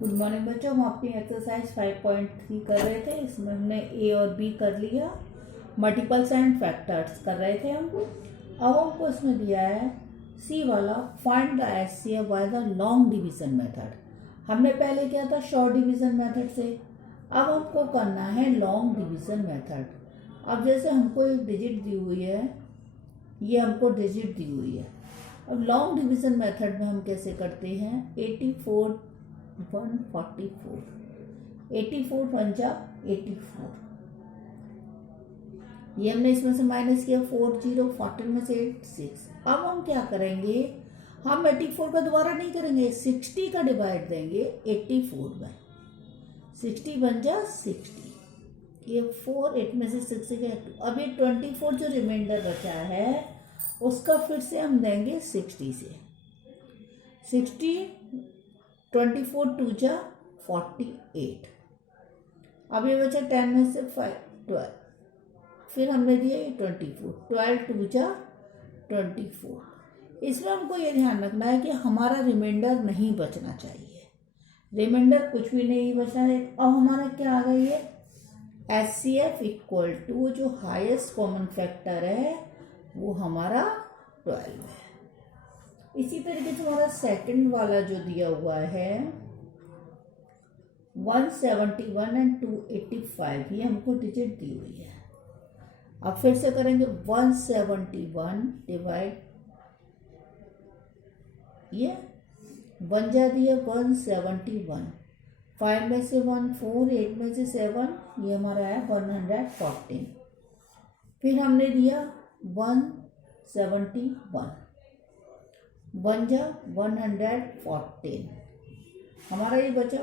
Good morning बच्चों, हम अपनी एक्सरसाइज 5.3 कर रहे थे। इसमें हमने ए और बी कर लिया, मल्टीपल्स एंड फैक्टर्स कर रहे थे हम। अब हमको इसमें दिया है सी वाला, find the HCF by the long division method. हमने पहले किया था शॉर्ट डिवीजन मेथड से, अब हमको करना है लॉन्ग डिवीजन मेथड। अब जैसे हमको एक डिजिट दी हुई है, ये हमको डिजिट दी हुई है। अब लॉन्ग डिवीजन मेथड में हम कैसे करते हैं, 84 144, 84 पंजा 84, ये हमने इसमें से माइनस किया 40, 14 में से 8 6। अब हम क्या करेंगे, हम 84 का दोबारा नहीं करेंगे, 60 का डिवाइड देंगे 84 में, 60 बन जा 60, ये 4 8 में से 6 गया 2। अब ये 24 जो रिमाइंडर बचा है उसका फिर से हम देंगे 60 से, 60 24 2 जा 48। अब ये बचा 10 में से 5 12, फिर हमने दिया ये 24, 12 2 जा 24। इसमें हमको ये ध्यान रखना है कि हमारा रिमाइंडर नहीं बचना चाहिए, रिमाइंडर कुछ भी नहीं बचना है। अब हमारा क्या आ गई है, एचसीएफ इक्वल टू जो हाईएस्ट कॉमन फैक्टर है वो हमारा 12 है। इसी तरीके से हमारा सेकंड वाला जो दिया हुआ है 171 एंड 285, ये हमको डिजिट दी हुई है। अब फिर से करेंगे 171 डिवाइड, ये बन जाती है 171, 5 में से 1 4, 8 में से 7, ये हमारा है 114। फिर हमने दिया 171, बन जा 114, हमारा ये बचा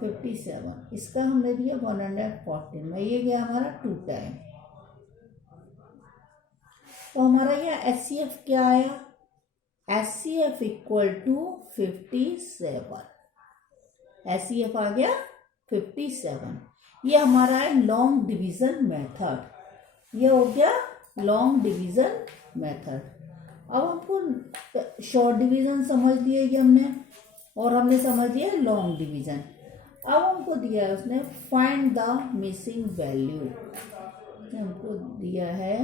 57, इसका हमने दिया 114 में, ये गया हमारा 2 टाइम। तो हमारा यह एचसीएफ क्या आया, एचसीएफ इक्वल टू 57, एचसीएफ आ गया 57। ये हमारा है लॉन्ग डिवीजन मेथड, ये हो गया लॉन्ग डिवीजन मेथड। अब हमको शॉर्ट डिवीजन समझ लिया कि हमने, और हमने समझ लिया लॉन्ग डिवीजन। अब हमको दिया है उसने फाइंड द मिसिंग वैल्यू, हमको दिया है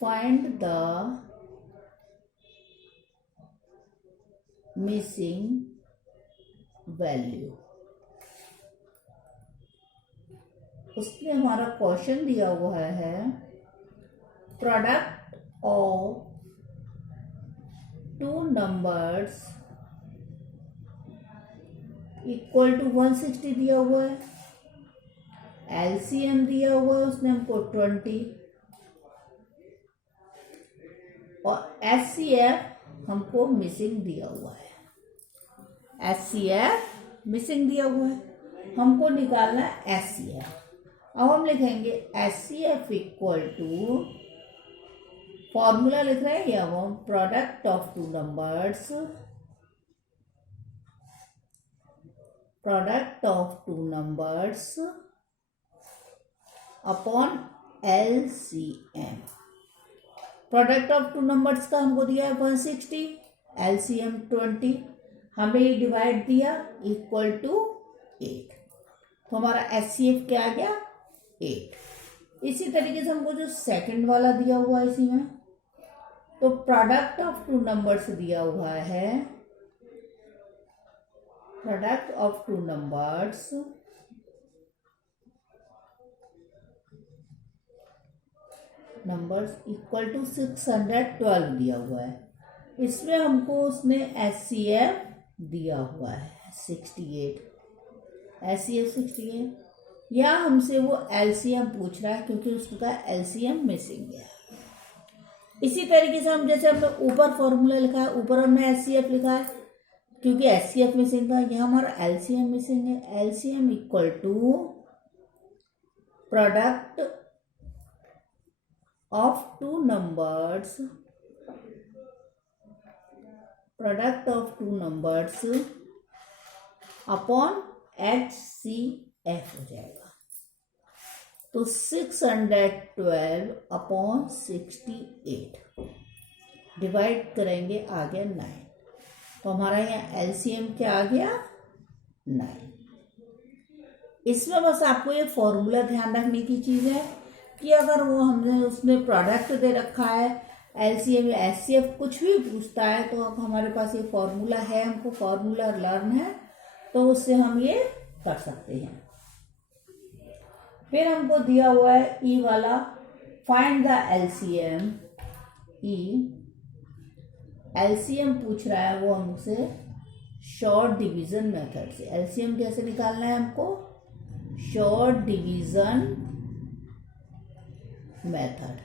फाइंड द मिसिंग वैल्यू। उसने हमारा क्वेश्चन दिया हुआ है product of 2 numbers equal to 160 दिया हुआ है, एलसीएम दिया हुआ है उसने हमको 20, और एचसीएफ हमको मिसिंग दिया हुआ है, एचसीएफ मिसिंग दिया हुआ है, हमको निकालना है एचसीएफ। अब हम लिखेंगे एचसीएफ इक्वल टू, फॉर्मूला लिख रहे हैं या हम product of 2 numbers, product of 2 numbers upon LCM. Product of 2 numbers का हमको दिया है 160, एलसीएम 20, हमें ये डिवाइड दिया इक्वल टू 8, तो हमारा एचसीएफ क्या आ गया 8। इसी तरीके से हमको जो सेकंड वाला दिया हुआ है इसी में, तो प्रोडक्ट ऑफ 2 नंबर्स दिया हुआ है, product of 2 numbers equal to 612 दिया हुआ है। इसमें हमको उसने एचसीएफ दिया हुआ है 68, एचसीएफ 68, या हमसे वो एलसीएम पूछ रहा है क्योंकि उसका एलसीएम मिसिंग है। इसी तरीके से हम जैसे हमने ऊपर फॉर्मूला लिखा है, ऊपर हमने एचसीएफ लिखा है क्योंकि एचसीएफ मिसिंग था, यहाँ हमारा एलसीएम मिसिंग है, LCM equal to product of 2 numbers, product of 2 numbers upon HCF हो जाएगा। तो 612 अपॉन 68 डिवाइड करेंगे, आ गया 9। तो हमारा यहाँ एलसीएम क्या आ गया, 9। इसमें बस आपको ये फॉर्मूला ध्यान रखने की चीज़ है कि अगर वो हमने उसमें प्रोडक्ट दे रखा है, एलसीएम या एचसीएफ कुछ भी पूछता है, तो अब हमारे पास ये फॉर्मूला है, हमको फॉर्मूला लर्न है, तो उससे हम ये कर सकते हैं। फिर हमको दिया हुआ है ई वाला, फाइंड द एलसीएम। एलसीएम पूछ रहा है वो हमसे शॉर्ट डिवीजन मेथड से। एलसीएम कैसे निकालना है हमको, शॉर्ट डिवीजन मेथड।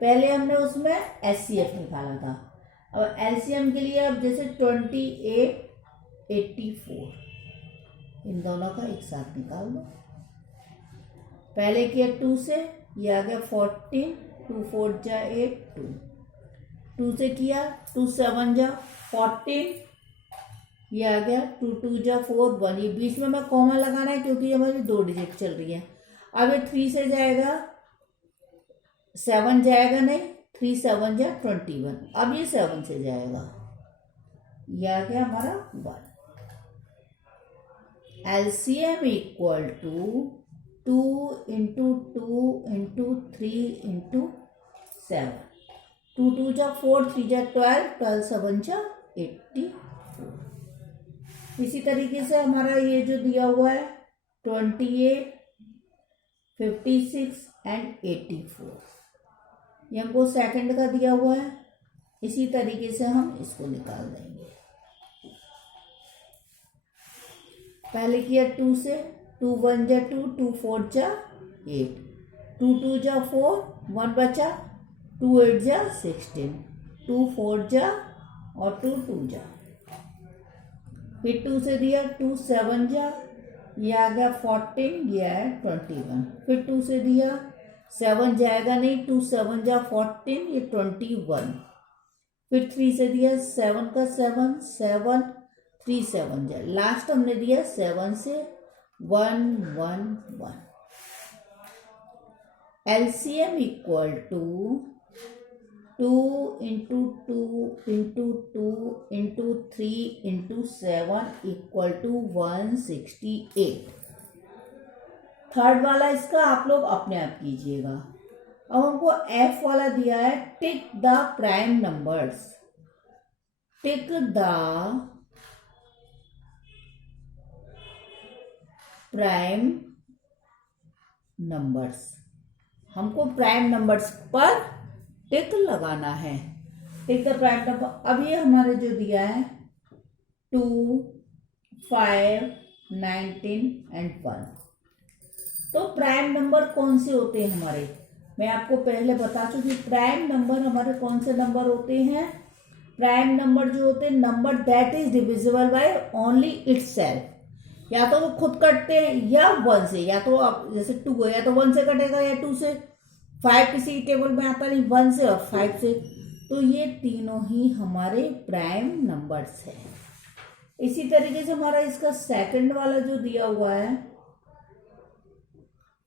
पहले हमने उसमें एचसीएफ निकाला था, अब एलसीएम के लिए अब जैसे 28, 84 इन दोनों का एक साथ निकाल दो। पहले किया 2 से, ये आ गया 14, 2 4 जा 8, 2 से किया 2 7 जा 14, ये आ गया 2 2 जा 4 1। ये बीच में मैं कॉमा लगाना है क्योंकि हमारी 2 डिजिट चल रही है। अब ये 3 से जाएगा, 7 जाएगा नहीं, 3 7 जा 21। अब ये 7 से जाएगा, ये आ गया हमारा 1। LCM equal to 2 into 2 into 3 into 7। 2 2 जा 4, 3 जा 12, 12 7 जा 84। इसी तरीके से हमारा ये जो दिया हुआ है 28, 56 एंड 84, ये हमको सेकंड का दिया हुआ है। इसी तरीके से हम इसको निकाल देंगे। पहले किया 2 से, 2 1 जा 2, 2 4 जा 8, 2 2 जा 4, 1 बचा, 2 8 जा 16, 2 4 जा और 2 2 जा। फिर 2 से दिया 2 7 जा, ये आ गया 14, ये है 21। फिर 2 से दिया 7 जाएगा नहीं, 2 7 जा 14, ये 21। फिर 3 से दिया 7 का 7 7, 3 7 जा, लास्ट हमने दिया 7 से 1 1 1। LCM equal to 2 into 2 into 2 into 3 into 7 equal to 168। Third वाला इसका आप लोग अपने आप कीजिएगा। अब हमको एफ वाला दिया है, tick the prime numbers. Tick the prime numbers, हमको प्राइम नंबर्स पर टिक लगाना है। Tick the prime number. अब ये हमारे जो दिया है 2 5 19 एंड 1, तो प्राइम नंबर कौन से होते हैं हमारे, मैं आपको पहले बता चुकी। प्राइम नंबर हमारे कौन से नंबर होते हैं, प्राइम नंबर जो होते हैं number that is divisible by only itself. या तो वो खुद कटते हैं या 1 से, या तो आप जैसे 2 है या तो 1 से कटेगा या 2 से। 5 किसी टेबल में आता नहीं, 1 से और 5 से। तो ये तीनों ही हमारे प्राइम नंबर्स हैं। इसी तरीके से हमारा इसका सेकंड वाला जो दिया हुआ है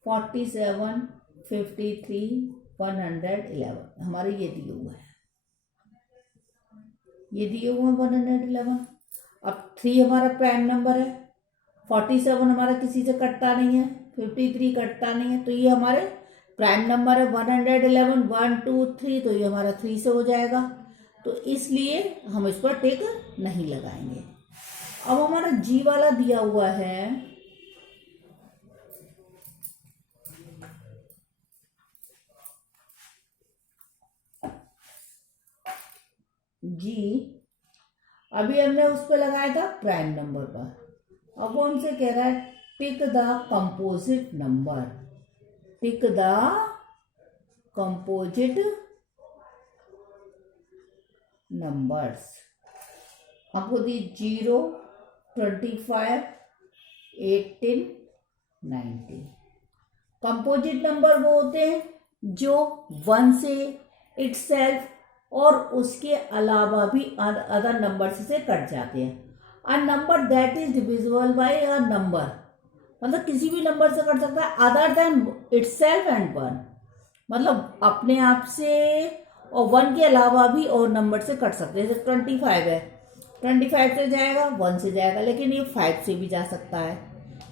47 53 111, हमारे ये दिए हुआ है, ये दिए हुए हैं 111। अब 3 हमारा प्राइम नंबर है, 47 हमारा किसी से कटता नहीं है, 53 कटता नहीं है, तो ये हमारे प्राइम नंबर है। 111 1 2 3, तो ये हमारा 3 से हो जाएगा, तो इसलिए हम इस पर टिक नहीं लगाएंगे। अब हमारा जी वाला दिया हुआ है जी, अभी हमने उस पर लगाया था प्राइम नंबर पर। अब वो हमसे कह रहा है tick the composite number. Tick the composite numbers. हमको दी 0 25 18 19। कंपोजिट नंबर वो होते हैं जो 1 से इटसेल्फ और उसके अलावा भी अदर नंबर से कट जाते हैं। A number that is divisible by a number, मतलब किसी भी नंबर से कट सकता है अदर देन इटसेल्फ एंड 1, मतलब अपने आप से और 1 के अलावा भी और नंबर से कट सकते हैं। जैसे 25 है, 25 से जाएगा 1 से जाएगा, लेकिन ये 5 से भी जा सकता है।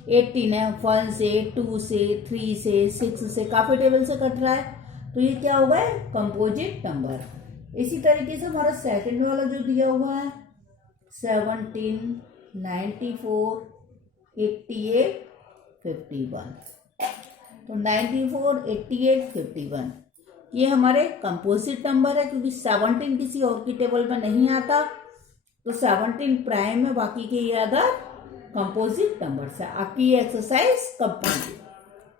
18 है, 1 से 2 से 3 से 6 से काफ़ी टेबल से कट रहा है, तो ये क्या होगा, कंपोजिट नंबर। इसी तरीके से हमारा सेकंड वाला जो दिया हुआ है 17, 94, 88, 51, तो 94, 88, 51 ये हमारे कंपोजिट नंबर है, क्योंकि 17 किसी और की टेबल में नहीं आता, तो 17 प्राइम है, बाकी के ये अदर कंपोजिट नंबर है। आपकी ये एक्सरसाइज कंप्लीट।